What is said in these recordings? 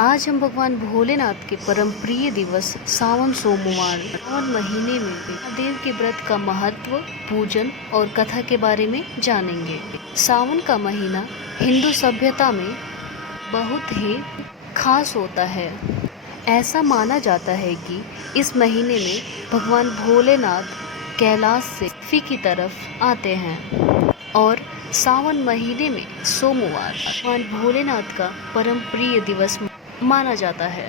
आज हम भगवान भोलेनाथ के परम प्रिय दिवस सावन सोमवार सावन महीने में महादेव के व्रत का महत्व, पूजन और कथा के बारे में जानेंगे। सावन का महीना हिंदू सभ्यता में बहुत ही खास होता है। ऐसा माना जाता है कि इस महीने में भगवान भोलेनाथ कैलाश से पृथ्वी की तरफ आते हैं और सावन महीने में सोमवार भगवान भोलेनाथ का परम प्रिय दिवस माना जाता है।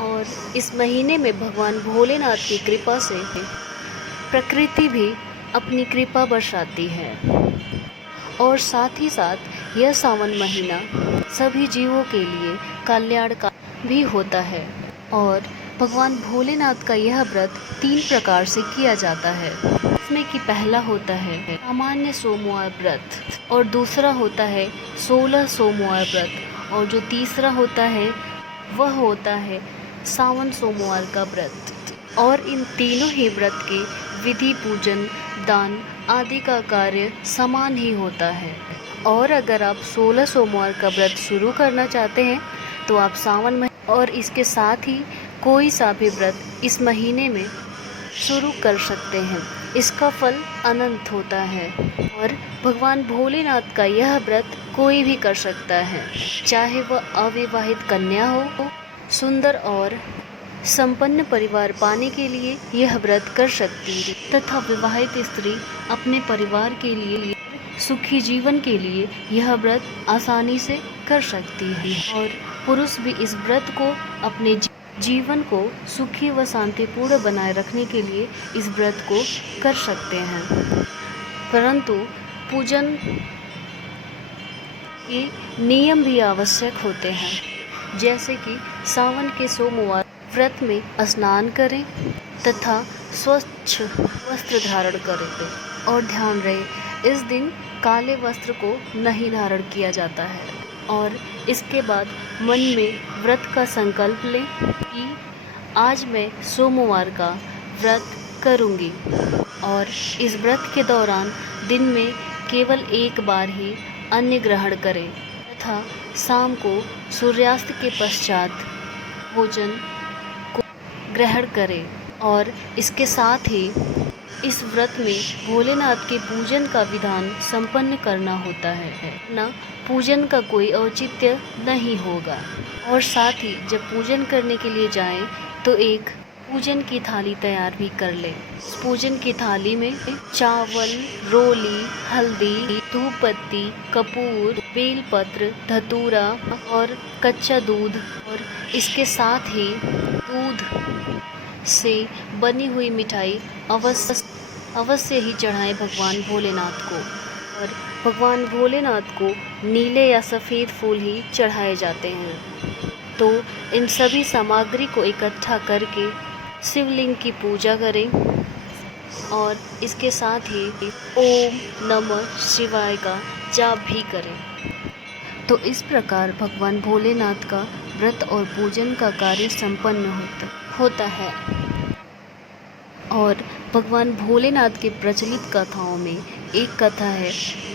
और इस महीने में भगवान भोलेनाथ की कृपा से प्रकृति भी अपनी कृपा बरसाती है और साथ ही साथ यह सावन महीना सभी जीवों के लिए कल्याण का भी होता है। और भगवान भोलेनाथ का यह व्रत 3 प्रकार से किया जाता है, इसमें कि पहला होता है सामान्य सोमवार व्रत और दूसरा होता है 16 सोमवार व्रत और जो तीसरा होता है वह होता है सावन सोमवार का व्रत। और इन तीनों ही व्रत के विधि, पूजन, दान आदि का कार्य समान ही होता है। और अगर आप 16 सोमवार का व्रत शुरू करना चाहते हैं तो आप सावन में और इसके साथ ही कोई सा भी व्रत इस महीने में शुरू कर सकते हैं। इसका फल अनंत होता है और भगवान भोलेनाथ का यह व्रत कोई भी कर सकता है, चाहे वह अविवाहित कन्या हो। सुंदर और संपन्न परिवार पाने के लिए यह व्रत कर सकती है तथा विवाहित स्त्री अपने परिवार के लिए सुखी जीवन के लिए यह व्रत आसानी से कर सकती है। और पुरुष भी इस व्रत को अपने जीवन को सुखी व शांतिपूर्ण बनाए रखने के लिए इस व्रत को कर सकते हैं। परंतु पूजन के नियम भी आवश्यक होते हैं, जैसे कि सावन के सोमवार व्रत में स्नान करें तथा स्वच्छ वस्त्र धारण करें। और ध्यान रहे, इस दिन काले वस्त्र को नहीं धारण किया जाता है। और इसके बाद मन में व्रत का संकल्प लें कि आज मैं सोमवार का व्रत करूंगी और इस व्रत के दौरान दिन में केवल एक बार ही अन्न ग्रहण करें तथा शाम को सूर्यास्त के पश्चात भोजन को ग्रहण करें। और इसके साथ ही इस व्रत में भोलेनाथ के पूजन का विधान संपन्न करना होता है, ना पूजन का कोई औचित्य नहीं होगा। और साथ ही जब पूजन करने के लिए जाएं तो एक पूजन की थाली तैयार भी कर लें। इस पूजन की थाली में चावल, रोली, हल्दी, धूप बत्ती, कपूर, बेलपत्र, धतूरा और कच्चा दूध और इसके साथ ही दूध से बनी हुई मिठाई अवश्य ही चढ़ाएं भगवान भोलेनाथ को। और भगवान भोलेनाथ को नीले या सफ़ेद फूल ही चढ़ाए जाते हैं। तो इन सभी सामग्री को इकट्ठा करके शिवलिंग की पूजा करें और इसके साथ ही ओम नमः शिवाय का जाप भी करें। तो इस प्रकार भगवान भोलेनाथ का व्रत और पूजन का कार्य संपन्न होता है। और भगवान भोलेनाथ के प्रचलित कथाओं में एक कथा है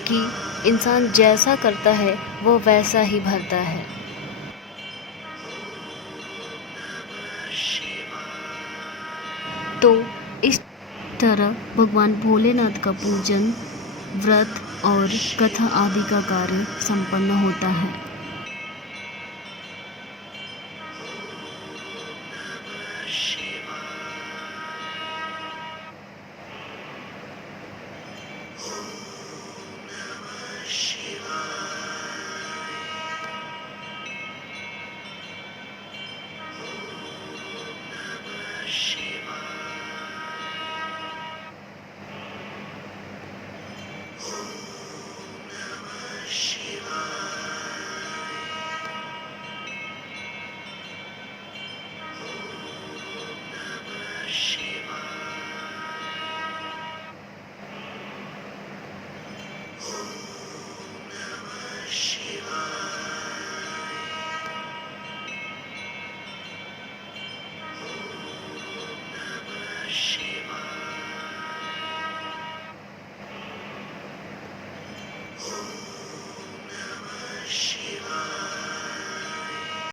कि इंसान जैसा करता है वो वैसा ही भरता है। तो इस तरह भगवान भोलेनाथ का पूजन, व्रत और कथा आदि का कार्य संपन्न होता है।